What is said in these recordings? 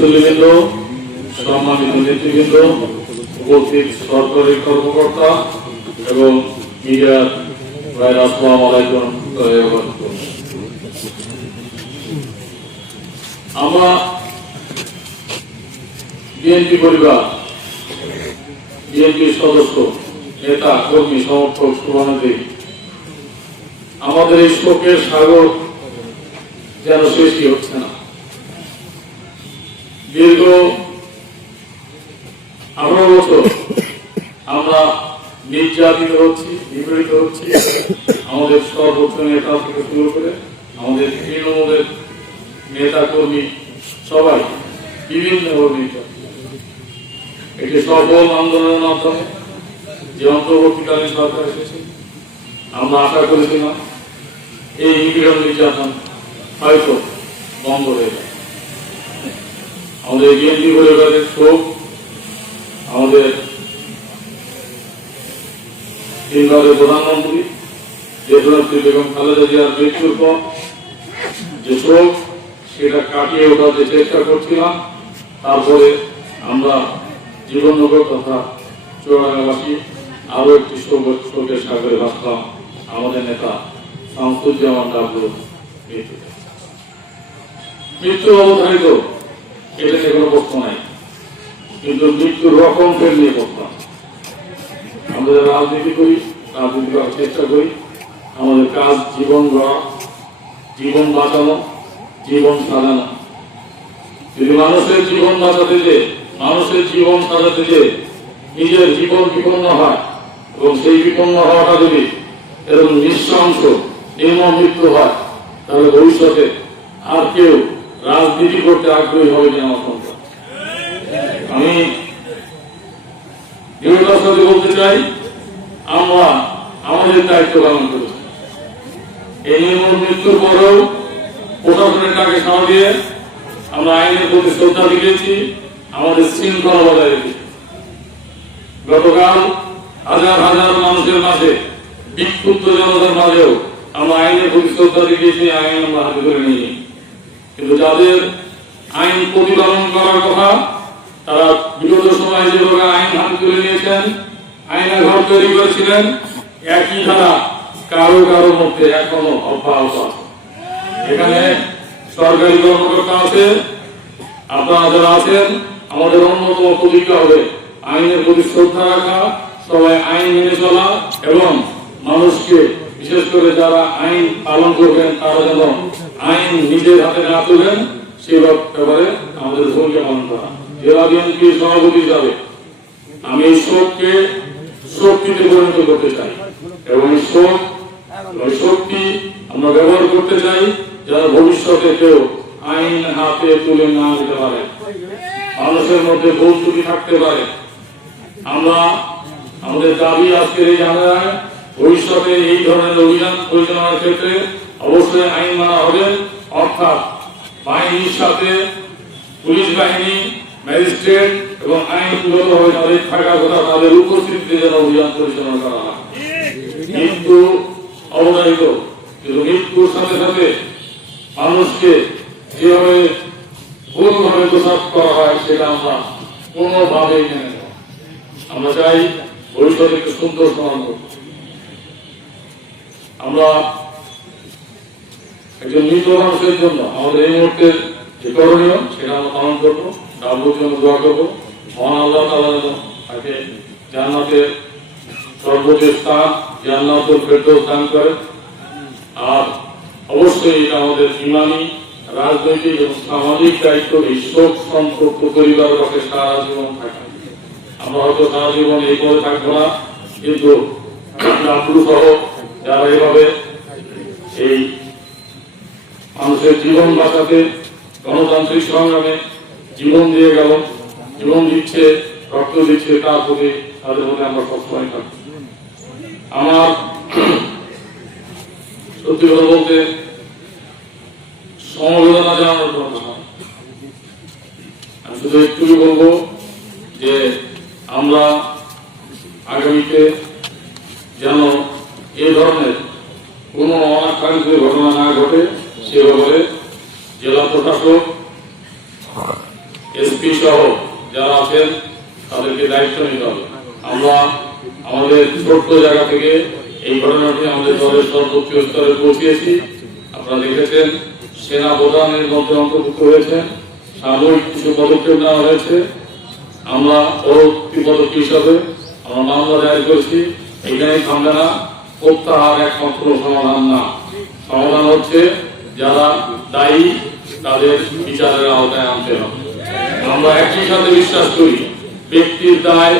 মুসল্লিবৃন্দ, সম্মানিত নেতৃবৃন্দ, উপস্থিত সরকারি কর্মকর্তা এবং মিডিয়ার ভাইরা, আসসালামু আলাইকুম। আমরা বিএনপি পরিবার, বিএনপির সদস্য, নেতা, কর্মী, সমর্থক, শুভানুদ্দিন, আমাদের এই শোকের সাগর যেন শেষই হচ্ছে না। দীর্ঘ 18 বছর আমরা নির্যাতিত হচ্ছি, নিপীড়িত হচ্ছি। আমাদের সর্বোচ্চ নেতা থেকে শুরু করে আমাদের তৃণমূলের নেতা কর্মী সবাই বিভিন্ন একটি সফল আন্দোলনের মাধ্যমে যে অন্তর্বর্তীকালীন সরকার এসেছে, আমরা আশা করেছিলাম এই নিপীড়ন নির্যাতন হয়তো বন্ধ হয়ে যাবে। আমাদের বিএনপি পরিবারের শোক, আমাদের তিনবারের প্রধানমন্ত্রী দেশনেত্রী বেগম খালেদা জিয়ার মৃত্যুর পর যে শোক, সেটা কাটিয়ে ওঠাতে চেষ্টা করছিলাম। তারপরে আমরা জীবননগর তথা চুয়াডাঙ্গাবাসী আরো একটি শোকের সাগরে ভাসলাম আমাদের নেতা শামসুজ্জামান ডাবলু মৃত্যু অবধারিত, এটা নিয়ে কোনো প্রশ্ন নাই, কিন্তু মৃত্যুর রকম ফের নিয়ে করতাম। আমরা রাজনীতি করি, রাজনীতি করার চেষ্টা করি, আমাদের কাজ জীবন গড়া, জীবন বাঁচানো, জীবন সাজানো। যদি মানুষের জীবন বাঁচাতে যে, মানুষের জীবন সাজাতে যে নিজের জীবন বিপন্ন হয় এবং সেই বিপন্ন হওয়াটা যদি এরকম নৃশংস নির্মম মৃত্যু হয়, তাহলে ভবিষ্যতে আর কেউ রাজনীতি করতে আগ্রহী হবে কিনা আমার সন্তান। আমি দৃঢ়তার সাথে বলতে চাই, আমরা আমাদের দায়িত্ব পালন করেছি। এই নির্মম মৃত্যুর পরেও প্রশাসনের ডাকে সাড়া দিয়ে আমরা আইনের প্রতি শ্রদ্ধা দিয়েছি, আমাদের শৃঙ্খলা বজায় রেখেছি। গতকাল হাজার হাজার মানুষের মাঝে, বিক্ষুব্ধ জনতার মাঝেও আমরা আইনের প্রতি শ্রদ্ধা দিয়েছি, আইন আমরা হাতে ধরে নিই। কিন্তু যাদের আইন প্রতিপালন করার কথা, তারা বিগত সময় যেভাবে আইন হাতে তুলে নিয়েছেন, আইনা ঘর তৈরি করেছিলেন, একই ধারা কারো কারো মধ্যে এখনো অব্যাহত আছে। এখানে সরকারি কর্মকর্তা আছে, আপনারা যারা আছেন, আমাদের অন্যতম প্রতিজ্ঞা হবে আইনের প্রতি শ্রদ্ধা রাখা, সবাই আইন মেনে চলা এবং মানুষকে, বিশেষ করে যারা আইন পালন করবেন তারা যেন আইন নিজের হাতে না তুলেন, সে ব্যাপারে আমাদের ভূমিকা পালন করা। জেলা বিএনপি সভাপতি হিসাবে আমি এই শোককে শক্তিতে পরিণত করতে চাই এবং এই শক্তি আমরা ব্যবহার করতে চাই যারা ভবিষ্যতে কেউ আইন হাতে তুলে না নিতে পারে, মানুষের মধ্যে ভুল ত্রুটি থাকতে পারে। আমরা আমাদের দাবি আজকের এই জানায় ভবিষ্যতে এই ধরনের অভিযান পরিচালনার ক্ষেত্রে অবশ্যই আইন মানা হবে, অর্থাৎ বাহিনীর সাথে পুলিশ বাহিনী, ম্যাজিস্ট্রেট এবং আইনগতভাবে তাদের থাকা কথা, তাদের উপস্থিতিতে যেন অভিযান পরিচালনা করা হয়। মৃত্যু অবধারিত, কিন্তু মৃত্যুর সাথে সাথে মানুষকে যেভাবে ভুলভাবে দোষারোপ করা হয় সেটা আমরা কোনোভাবেই মেনে নেব। আমরা চাই ভবিষ্যতে একটু সুন্দর সমাজ করতে। আমরা একজন মৃত মানুষের জন্য আমাদের এই মুহূর্তে যে করণীয় সেটা আমরা পালন করবো, ডাবলুর জন্য দোয়া করবো, মহান আল্লাহ তাআলা যেন তাকে জান্নাতের সর্বোচ্চ স্থান, জান্নাতুল ফেরদৌস দান করেন। আর অবশ্যই এটা আমাদের ইমানি, রাজনৈতিক এবং সামাজিক দায়িত্ব এই শোক সম্পর্ক পরিবারের পক্ষে সারা জীবন থাকা। আমরা হয়তো সারা জীবন এই পথে থাকবো না, কিন্তু ডাবলু সহ যারা এভাবে এই মানুষের জীবন বাঁচাতে গণতান্ত্রিক সংগ্রামে জীবন দিয়ে গেল, জীবন দিচ্ছে, রক্ত দিচ্ছে, তার প্রতি তাদের মধ্যে আমরা সবসময় থাকবো। আমার সত্যি কথা বলতে সমবেদনা জানানোর কথা, আমি শুধু একটুই বলবো যে আমরা আগামীতে যেন এই ধরনের কোনো অনাকাঙ্ক্ষিত ঘটনা না ঘটে সে ব্যাপারে জেলা প্রশাসক এসপি সহ যারা আছেন তাদেরকে দায়িত্ব নিতে হবে। আমরা আমাদের ছোট্ট জায়গা থেকে এই ঘটনাটি আমাদের দলের সর্বোচ্চ স্তরে পৌঁছিয়েছি। আপনারা দেখেছেন সেনা প্রধানের মধ্যে অন্তর্ভুক্ত হয়েছেন, সাময়িক কিছু পদক্ষেপ নেওয়া হয়েছে। আমরা পরবর্তী পদক্ষেপ হিসাবে আমরা মামলা দায়ের করেছি। এখানে থামবে না, প্রত্যাহার একমাত্র সমাধান না। সমাধান হচ্ছে যারা দায়ী তাদের বিচারের আওতায় আনতে হবে। আমরা একই সাথে বিশ্বাস করি ব্যক্তির দায়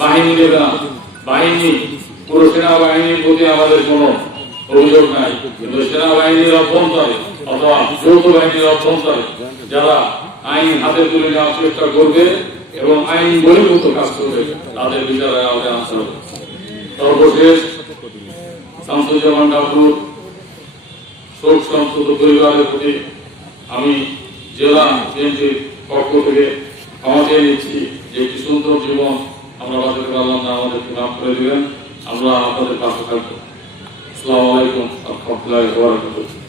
বাহিনী দেবে না। বাহিনী পুরো সেনাবাহিনীর প্রতি আমাদের কোনো অভিযোগ নাই, কিন্তু সেনাবাহিনীর অভ্যন্তরে অথবা যৌথ বাহিনীর অভ্যন্তরে যারা আইন হাতে তুলে নেওয়ার চেষ্টা করবে এবং আইন বহির্ভূত কাজ করবে তাদের বিচারের আওতায় আনতে হবে। সর্বশেষ শামসুজ্জামান ডাবলুর শোক সন্তপ্ত পরিবারের প্রতি আমি জেলা বিএনপির পক্ষ থেকে ক্ষমা চেয়ে নিচ্ছি যে একটি সুন্দর জীবন আমরা বাঁচাতে পারলাম না, আমাদেরকে মাফ করে দিবেন। আমরা আপনাদের পাশে থাকবো। আসসালামু আলাইকুম ওয়া রাহমাতুল্লাহি ওয়া বারাকাতুহু।